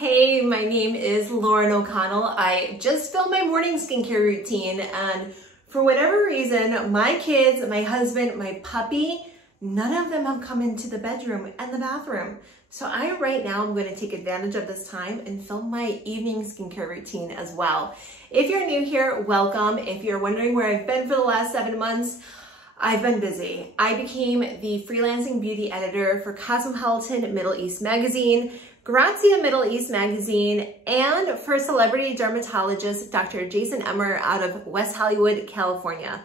Hey, my name is Lauren O'Connell. I just filmed my morning skincare routine, and for whatever reason, my kids, my husband, my puppy, none of them have come into the bedroom and the bathroom. So right now I'm going to take advantage of this time and film my evening skincare routine as well. If you're new here, welcome. If you're wondering where I've been for the last 7 months, I've been busy. I became the freelancing beauty editor for Cosmopolitan Middle East Magazine, Grazia Middle East Magazine, and for celebrity dermatologist Dr. Jason Emmer out of West Hollywood, California.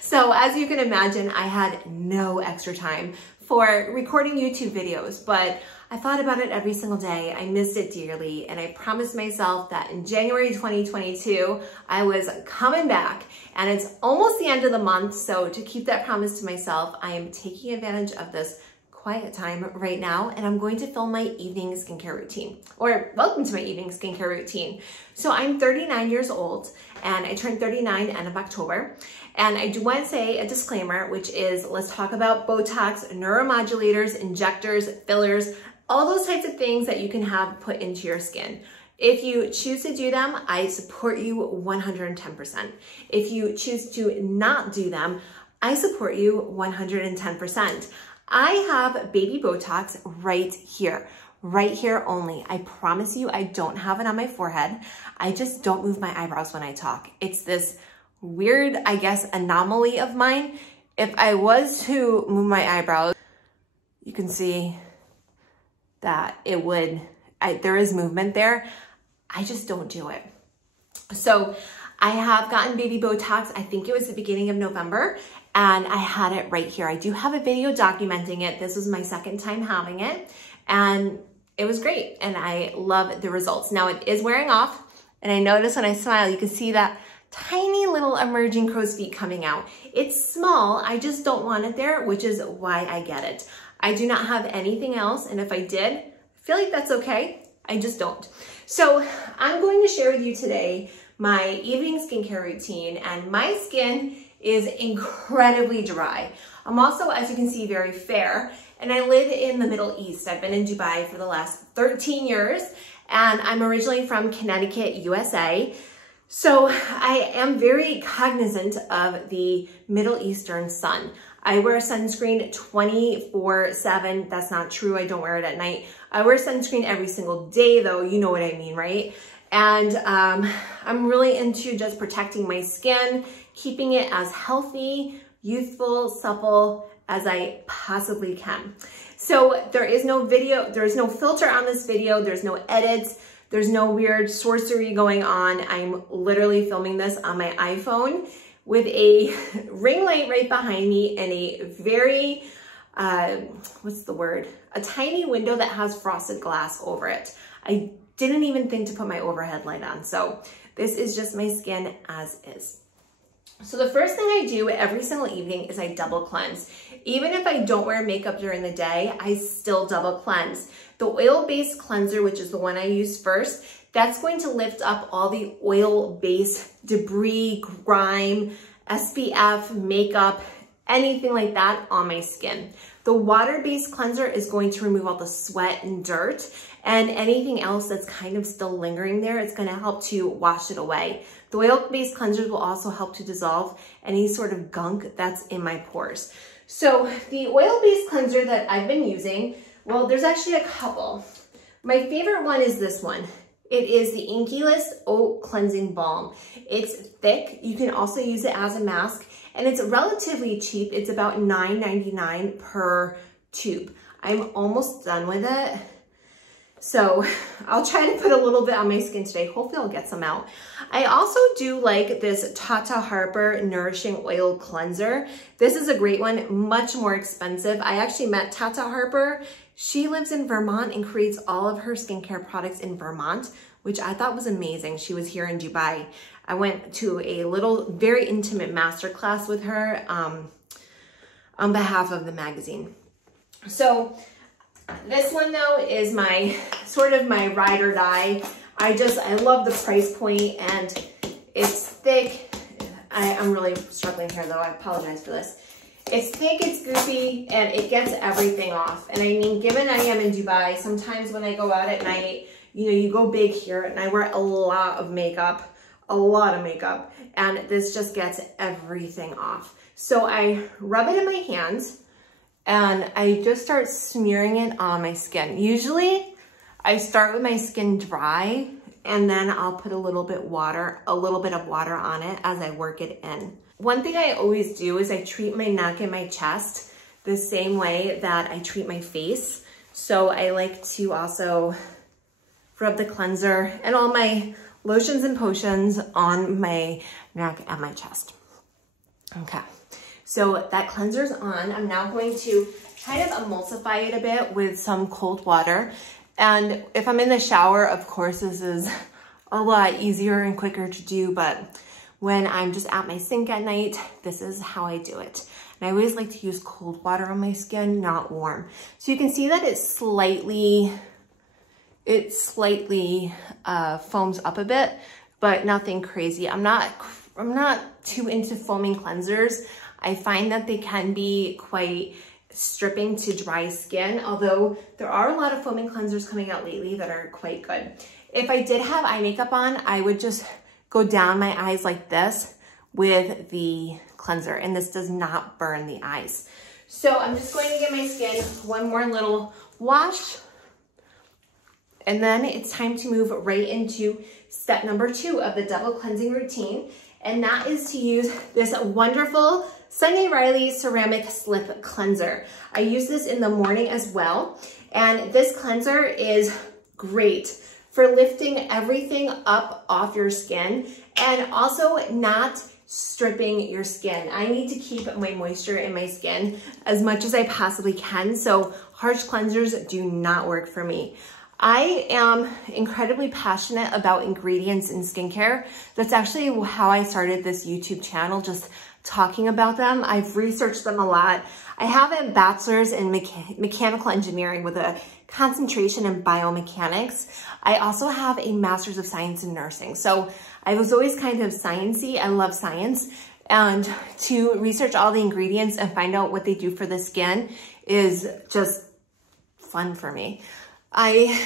So as you can imagine, I had no extra time for recording YouTube videos, but I thought about it every single day. I missed it dearly, and I promised myself that in January 2022, I was coming back, and it's almost the end of the month, so to keep that promise to myself, I am taking advantage of this quiet time right now, and I'm going to film my evening skincare routine, or welcome to my evening skincare routine. So I'm 39 years old, and I turned 39 end of October, and I do want to say a disclaimer, which is let's talk about Botox, neuromodulators, injectors, fillers, all those types of things that you can have put into your skin. If you choose to do them, I support you 110%. If you choose to not do them, I support you 110%. I have baby Botox right here only. I promise you, I don't have it on my forehead. I just don't move my eyebrows when I talk. It's this weird, I guess, anomaly of mine. If I was to move my eyebrows, you can see that it would, there is movement there. I just don't do it. So I have gotten baby Botox, I think it was the beginning of November, and I had it right here. I do have a video documenting it. This was my second time having it, and it was great, and I love the results. Now it is wearing off, and I notice when I smile, you can see that tiny little emerging crow's feet coming out. It's small, I just don't want it there, which is why I get it. I do not have anything else, and if I did, I feel like that's okay. I just don't. So I'm going to share with you today my evening skincare routine, and my skin is incredibly dry. I'm also, as you can see, very fair, and I live in the Middle East. I've been in Dubai for the last 13 years, and I'm originally from Connecticut, USA. So I am very cognizant of the Middle Eastern sun. I wear sunscreen 24/7. That's not true. I don't wear it at night. I wear sunscreen every single day though. You know what I mean, right? And I'm really into just protecting my skin, keeping it as healthy, youthful, supple as I possibly can. So there is no video, there's no filter on this video. There's no edits. There's no weird sorcery going on. I'm literally filming this on my iPhone with a ring light right behind me and a very, what's the word? A tiny window that has frosted glass over it. I didn't even think to put my overhead light on. So this is just my skin as is. So the first thing I do every single evening is I double cleanse. Even if I don't wear makeup during the day, I still double cleanse. The oil-based cleanser, which is the one I use first, that's going to lift up all the oil-based debris, grime, SPF, makeup, anything like that on my skin. The water-based cleanser is going to remove all the sweat and dirt and anything else that's kind of still lingering there. It's going to help to wash it away. The oil-based cleansers will also help to dissolve any sort of gunk that's in my pores. So the oil-based cleanser that I've been using, well, there's actually a couple. My favorite one is this one. It is the Inkyless Oat Cleansing Balm. It's thick. You can also use it as a mask, and it's relatively cheap. It's about $9.99 per tube. I'm almost done with it. So I'll try to put a little bit on my skin today. Hopefully I'll get some out. I also do like this Tata Harper Nourishing Oil Cleanser. This is a great one, much more expensive. I actually met Tata Harper. She lives in Vermont and creates all of her skincare products in Vermont, which I thought was amazing. She was here in Dubai. I went to a little, very intimate masterclass with her on behalf of the magazine. So this one though is my sort of my ride or die. I love the price point, and it's thick. I'm really struggling here though. I apologize for this. It's thick, it's goopy, and it gets everything off. And I mean, given I am in Dubai, sometimes when I go out at night, you know, you go big here, and I wear a lot of makeup, and this just gets everything off. So I rub it in my hands, and I just start smearing it on my skin. Usually, I start with my skin dry, and then I'll put a little bit of water on it as I work it in. One thing I always do is I treat my neck and my chest the same way that I treat my face. So I like to also rub the cleanser and all my lotions and potions on my neck and my chest. Okay, so that cleanser's on. I'm now going to kind of emulsify it a bit with some cold water. And if I'm in the shower, of course, this is a lot easier and quicker to do, but when I'm just at my sink at night, this is how I do it. And I always like to use cold water on my skin, not warm. So you can see that it slightly foams up a bit, but nothing crazy. I'm not too into foaming cleansers. I find that they can be quite stripping to dry skin, although there are a lot of foaming cleansers coming out lately that are quite good. If I did have eye makeup on, I would just go down my eyes like this with the cleanser, and this does not burn the eyes. So I'm just going to give my skin one more little wash, and then it's time to move right into step number 2 of the double cleansing routine, and that is to use this wonderful Sunday Riley ceramic slip cleanser. I use this in the morning as well, and this cleanser is great for lifting everything up off your skin and also not stripping your skin. I need to keep my moisture in my skin as much as I possibly can, so harsh cleansers do not work for me. I am incredibly passionate about ingredients in skincare. That's actually how I started this YouTube channel, just talking about them. I've researched them a lot. I have a bachelor's in mechanical engineering with a concentration in biomechanics. I also have a master's of science in nursing. So I was always kind of sciencey. I love science. And to research all the ingredients and find out what they do for the skin is just fun for me. I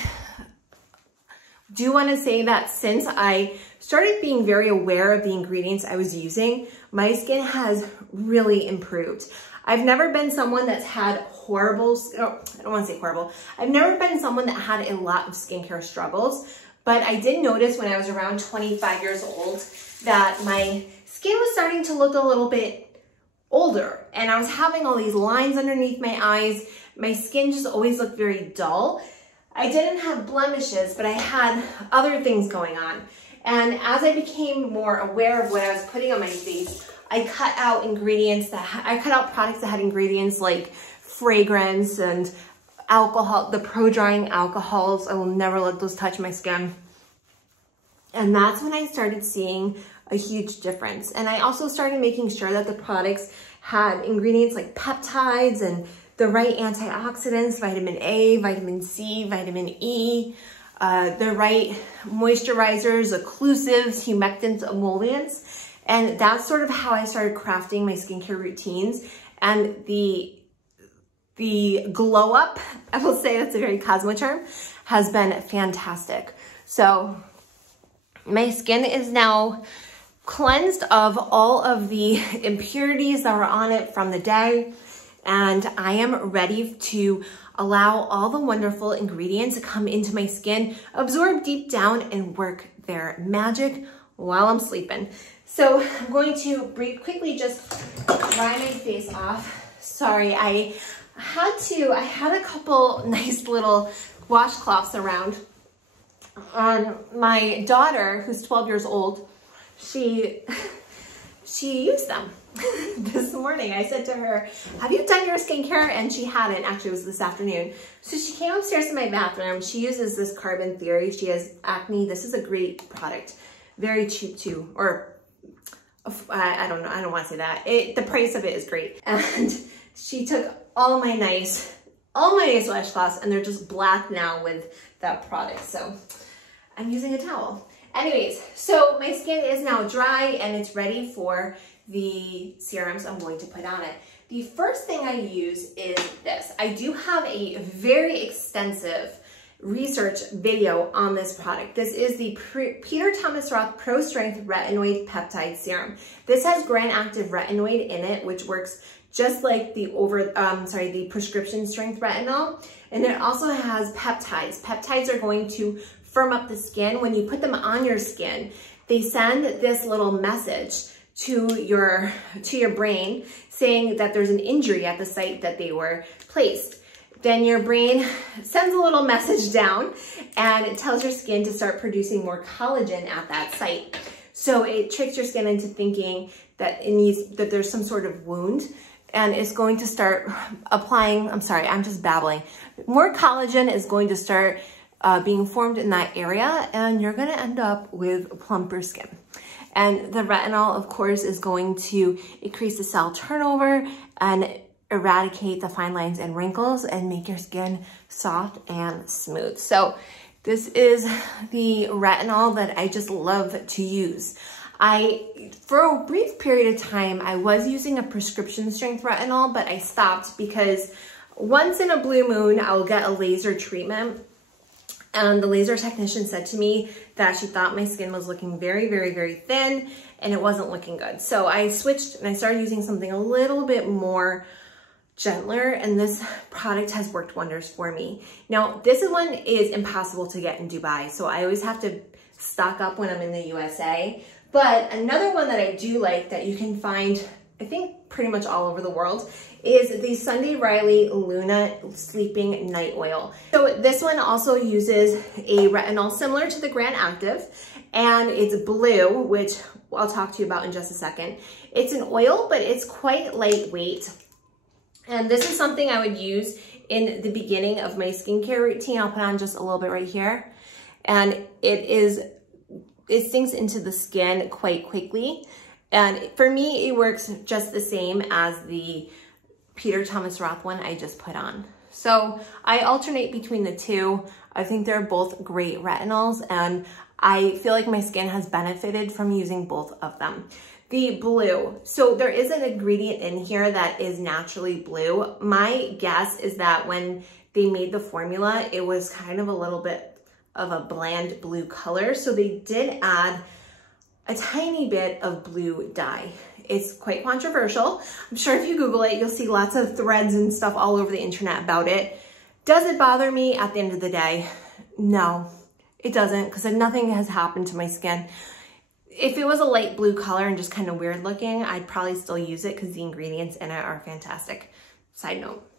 do want to say that since I started being very aware of the ingredients I was using, my skin has really improved. I've never been someone that's had horrible, I don't want to say horrible. I've never been someone that had a lot of skincare struggles, but I did notice when I was around 25 years old that my skin was starting to look a little bit older, and I was having all these lines underneath my eyes. My skin just always looked very dull. I didn't have blemishes, but I had other things going on. And as I became more aware of what I was putting on my face, I cut out products that had ingredients like fragrance and alcohol, the pro-drying alcohols. I will never let those touch my skin. And that's when I started seeing a huge difference. And I also started making sure that the products had ingredients like peptides and the right antioxidants, vitamin A, vitamin C, vitamin E, the right moisturizers, occlusives, humectants, emollients. And that's sort of how I started crafting my skincare routines. And the glow up, I will say that's a very Cosmo term, has been fantastic. So my skin is now cleansed of all of the impurities that were on it from the day. And I am ready to allow all the wonderful ingredients to come into my skin, absorb deep down, and work their magic while I'm sleeping. So I'm going to quickly just dry my face off. Sorry, I had a couple nice little washcloths around. My daughter, who's 12 years old, she used them this morning. I said to her, have you done your skincare? And she hadn't. Actually, it was this afternoon. So she came upstairs to my bathroom. She uses this Carbon Theory. She has acne. This is a great product. Very cheap too. Or I don't know. I don't want to say that. The price of it is great. And she took all my nice washcloths, and they're just black now with that product. So I'm using a towel. Anyways, so my skin is now dry and it's ready for the serums I'm going to put on it. The first thing I use is this. I do have a very extensive research video on this product. This is the Peter Thomas Roth Pro Strength Retinoid Peptide Serum. This has gram-active retinoid in it, which works just like the the prescription strength retinol. And it also has peptides. Peptides are going to firm up the skin. When you put them on your skin, they send this little message to your brain saying that there's an injury at the site that they were placed. Then your brain sends a little message down and it tells your skin to start producing more collagen at that site. So it tricks your skin into thinking that that there's some sort of wound, and it's going to start applying, I'm sorry, I'm just babbling. More collagen is going to start being formed in that area, and you're gonna end up with plumper skin. And the retinol, of course, is going to increase the cell turnover and eradicate the fine lines and wrinkles and make your skin soft and smooth. So this is the retinol that I just love to use. For a brief period of time, I was using a prescription strength retinol, but I stopped because once in a blue moon, I'll get a laser treatment. And the laser technician said to me that she thought my skin was looking very, very, very thin and it wasn't looking good. So I switched and I started using something a little bit more gentler, and this product has worked wonders for me. Now, this one is impossible to get in Dubai, so I always have to stock up when I'm in the USA. But another one that I do like that you can find, I think, pretty much all over the world is the Sunday Riley Luna Sleeping Night Oil. So this one also uses a retinol similar to the Grand Active, and it's blue, which I'll talk to you about in just a second. It's an oil, but it's quite lightweight. And this is something I would use in the beginning of my skincare routine. I'll put on just a little bit right here. And it sinks into the skin quite quickly. And for me, it works just the same as the Peter Thomas Roth one I just put on. So I alternate between the two. I think they're both great retinols, and I feel like my skin has benefited from using both of them. The blue, so there is an ingredient in here that is naturally blue. My guess is that when they made the formula, it was kind of a little bit of a bland blue color. So they did add a tiny bit of blue dye. It's quite controversial. I'm sure if you Google it, you'll see lots of threads and stuff all over the internet about it. Does it bother me at the end of the day? No, it doesn't, because nothing has happened to my skin. If it was a light blue color and just kind of weird looking, I'd probably still use it because the ingredients in it are fantastic. Side note.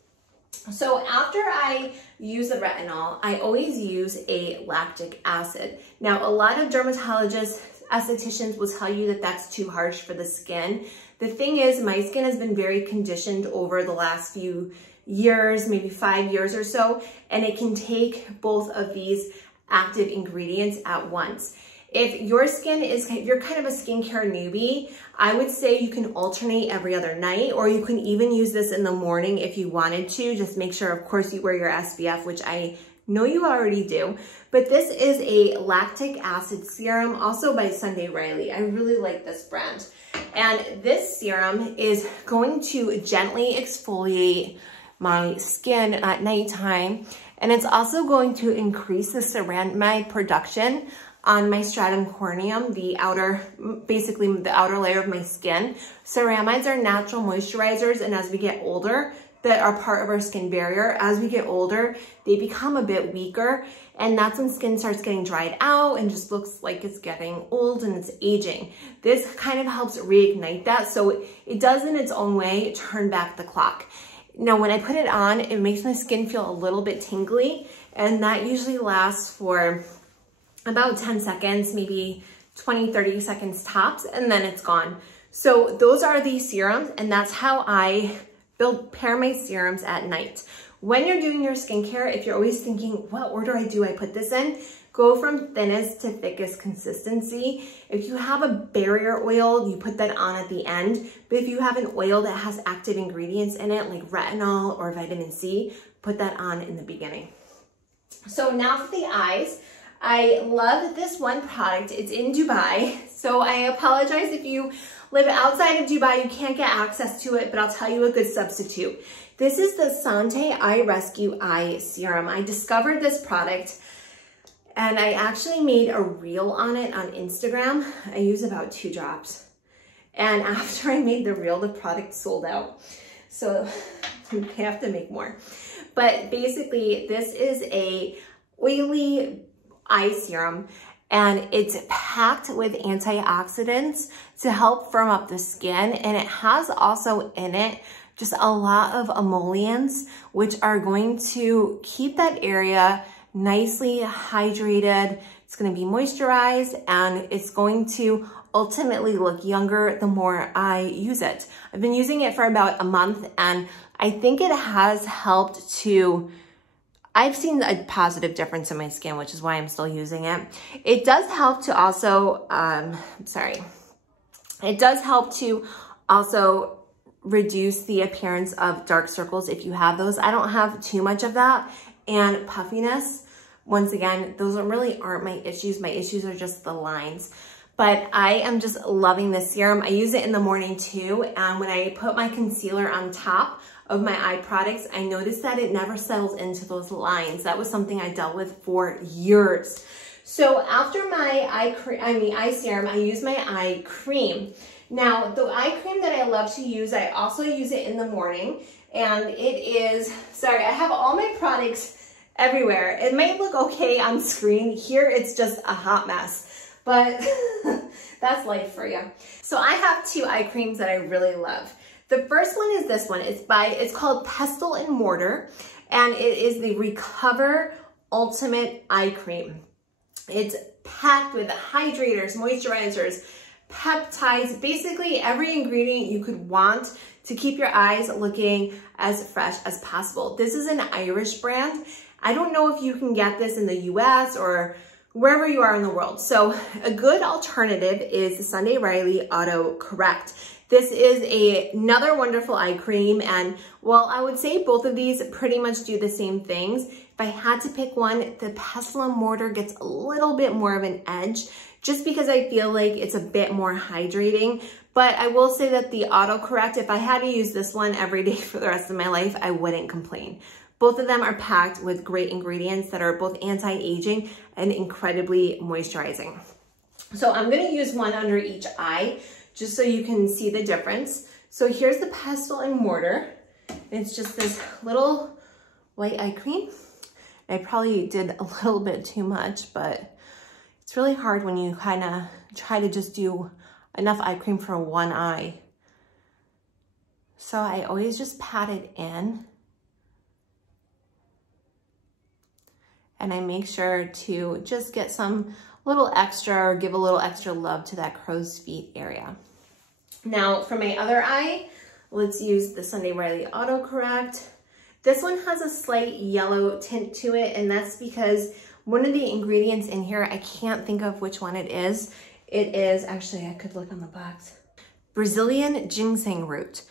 So after I use the retinol, I always use a lactic acid. Now, a lot of dermatologists, estheticians will tell you that that's too harsh for the skin. The thing is, my skin has been very conditioned over the last few years, maybe 5 years or so, and it can take both of these active ingredients at once. If your skin is, you're kind of a skincare newbie, I would say you can alternate every other night, or you can even use this in the morning if you wanted to. Just make sure, of course, you wear your SPF, which I know you already do. But this is a lactic acid serum, also by Sunday Riley. I really like this brand. And this serum is going to gently exfoliate my skin at nighttime. And it's also going to increase the ceramide production on my stratum corneum, basically the outer layer of my skin. Ceramides are natural moisturizers, and as we get older, that are part of our skin barrier. As we get older, they become a bit weaker, and that's when skin starts getting dried out and just looks like it's getting old and it's aging. This kind of helps reignite that, so it does in its own way turn back the clock. Now, when I put it on, it makes my skin feel a little bit tingly, and that usually lasts for about 10 seconds, maybe 20, 30 seconds tops, and then it's gone. So those are the serums, and that's how I pair my serums at night. When you're doing your skincare, if you're always thinking, what order do I put this in? Go from thinnest to thickest consistency. If you have a barrier oil, you put that on at the end. But if you have an oil that has active ingredients in it, like retinol or vitamin C, put that on in the beginning. So now for the eyes. I love this one product. It's in Dubai, so I apologize if you live outside of Dubai, you can't get access to it, but I'll tell you a good substitute. This is the Sante Eye Rescue Eye Serum. I discovered this product and I actually made a reel on it on Instagram. I use about 2 drops. And after I made the reel, the product sold out. So you have to make more. But basically, this is a oily eye serum and it's packed with antioxidants to help firm up the skin. And it has also in it just a lot of emollients, which are going to keep that area nicely hydrated. It's going to be moisturized and it's going to ultimately look younger the more I use it. I've been using it for about a month and I think it has helped to, I've seen a positive difference in my skin, which is why I'm still using it. It does help to also, it does help to also reduce the appearance of dark circles if you have those. I don't have too much of that, and puffiness. Once again, those really aren't my issues. My issues are just the lines. But I am just loving this serum. I use it in the morning too, and when I put my concealer on top of my eye products, I noticed that it never settles into those lines. That was something I dealt with for years. So after my eye serum, I use my eye cream. Now, the eye cream that I love to use, I also use it in the morning, and it is, sorry, I have all my products everywhere. It might look okay on screen. Here, it's just a hot mess, but that's life for you. So I have 2 eye creams that I really love. The first one is this one. It's called Pestle and Mortar, and it is the Recover Ultimate Eye Cream. It's packed with hydrators, moisturizers, peptides, basically every ingredient you could want to keep your eyes looking as fresh as possible. This is an Irish brand. I don't know if you can get this in the US or wherever you are in the world. So a good alternative is the Sunday Riley Auto Correct. This is another wonderful eye cream, and well, I would say both of these pretty much do the same things. If I had to pick one, the Pestle and Mortar gets a little bit more of an edge just because I feel like it's a bit more hydrating. But I will say that the autocorrect, if I had to use this one every day for the rest of my life, I wouldn't complain. Both of them are packed with great ingredients that are both anti-aging and incredibly moisturizing. So I'm gonna use one under each eye just so you can see the difference. So here's the Pestle and Mortar. It's just this little white eye cream. I probably did a little bit too much, but it's really hard when you kind of try to just do enough eye cream for one eye. So I always just pat it in. And I make sure to just get some little extra or give a little extra love to that crow's feet area. Now for my other eye, let's use the Sunday Riley Autocorrect. This one has a slight yellow tint to it, and that's because one of the ingredients in here, I can't think of which one it is. It is, actually I could look on the box, Brazilian ginseng root.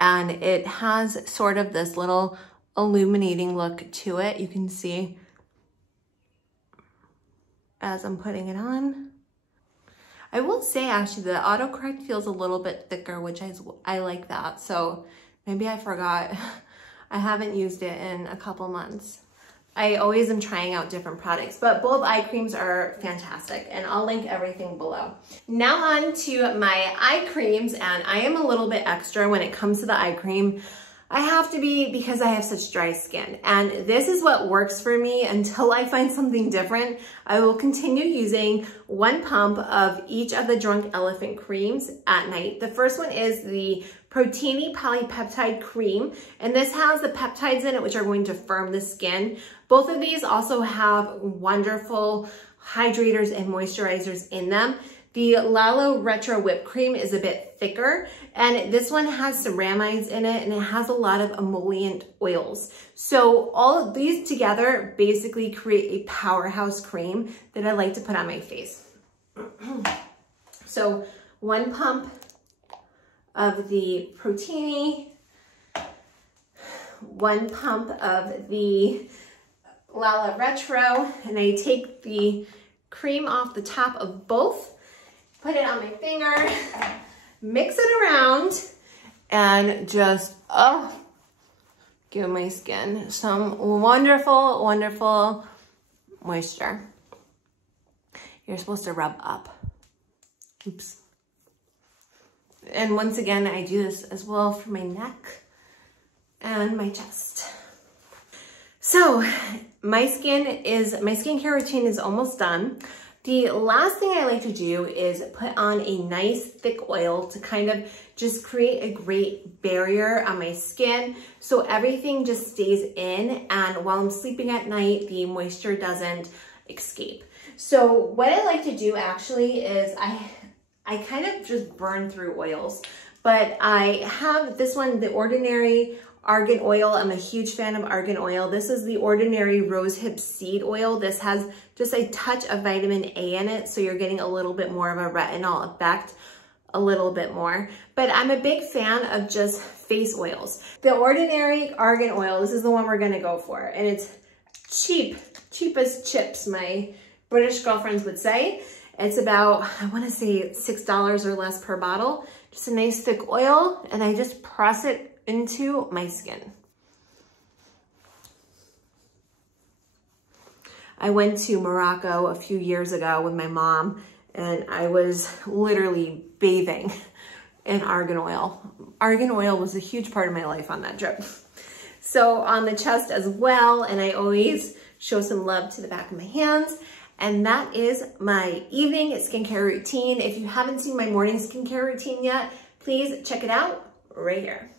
And it has sort of this little illuminating look to it. You can see as I'm putting it on. I will say actually the autocorrect feels a little bit thicker, which I like that. So maybe I forgot. I haven't used it in a couple months. I always am trying out different products, but both eye creams are fantastic, and I'll link everything below. Now on to my eye creams, and I am a little bit extra when it comes to the eye cream. I have to be because I have such dry skin, and this is what works for me until I find something different. I will continue using 1 pump of each of the Drunk Elephant creams at night. The first one is the Proteiny Polypeptide Cream, and this has the peptides in it which are going to firm the skin. Both of these also have wonderful hydrators and moisturizers in them. The Lalo Retro Whipped Cream is a bit thicker, and this one has ceramides in it, and it has a lot of emollient oils. So all of these together basically create a powerhouse cream that I like to put on my face. So 1 pump of the Proteiny, 1 pump of the Lala Retro, and I take the cream off the top of both, put it on my finger, mix it around and just, give my skin some wonderful, wonderful moisture. You're supposed to rub up. Oops. And once again, I do this as well for my neck and my chest. So my skincare routine is almost done. The last thing I like to do is put on a nice thick oil to kind of just create a great barrier on my skin so everything just stays in, and while I'm sleeping at night, the moisture doesn't escape. So what I like to do actually is I kind of just burn through oils, but I have this one, the Ordinary Argan Oil. I'm a huge fan of Argan Oil. This is the Ordinary Rosehip Seed Oil. This has just a touch of vitamin A in it, so you're getting a little bit more of a retinol effect, a little bit more. But I'm a big fan of just face oils. The Ordinary Argan Oil, this is the one we're gonna go for. And it's cheap as chips, my British girlfriends would say. It's about, I wanna say $6 or less per bottle. Just a nice thick oil, and I just press it into my skin. I went to Morocco a few years ago with my mom, and I was literally bathing in argan oil. Argan oil was a huge part of my life on that trip. So on the chest as well, and I always show some love to the back of my hands. And that is my evening skincare routine. If you haven't seen my morning skincare routine yet, please check it out right here.